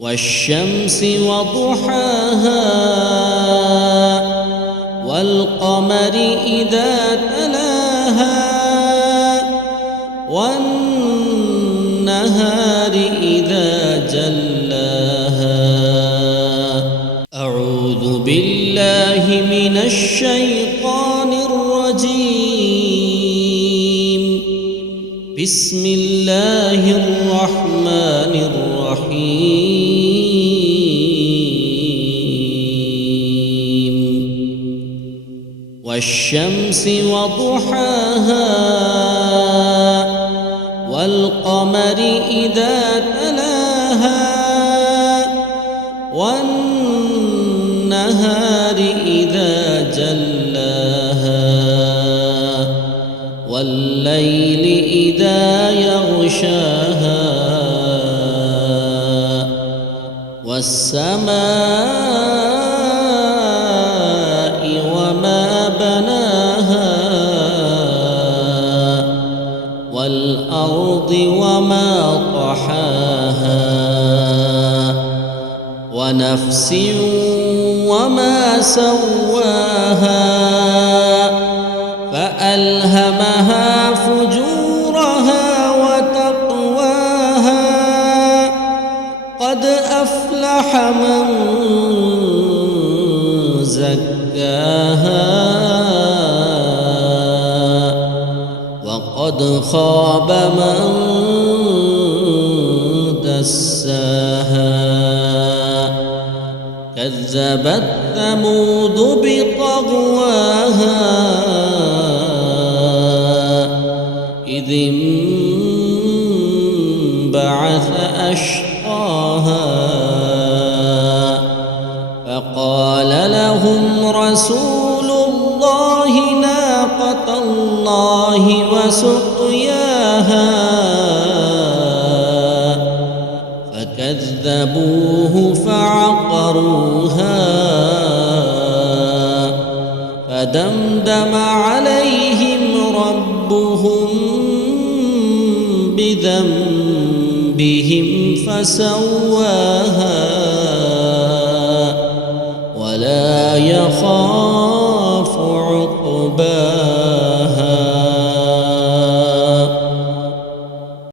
والشمس وضحاها والقمر إذا تلاها والنهار إذا جلاها. أعوذ بالله من الشيطان الرجيم. بسم الله الرحمن الرحيم. والشمس وضحاها والقمر إذا تلاها والنهار إذا جلاها والليل إذا يغشاها والسماء وما بناها والأرض وما طحاها ونفس وما سواها فألهمها فجورها وتقواها. قد أفلح من زكاها وقد خاب من دساها. كذبت ثمود بطغواها إذ انبعث أشقاها فقال لهم رسول الله ناقة الله وسقياها فكذبوه فعقروها فدمدم عليهم ربهم بذنبهم فسواها.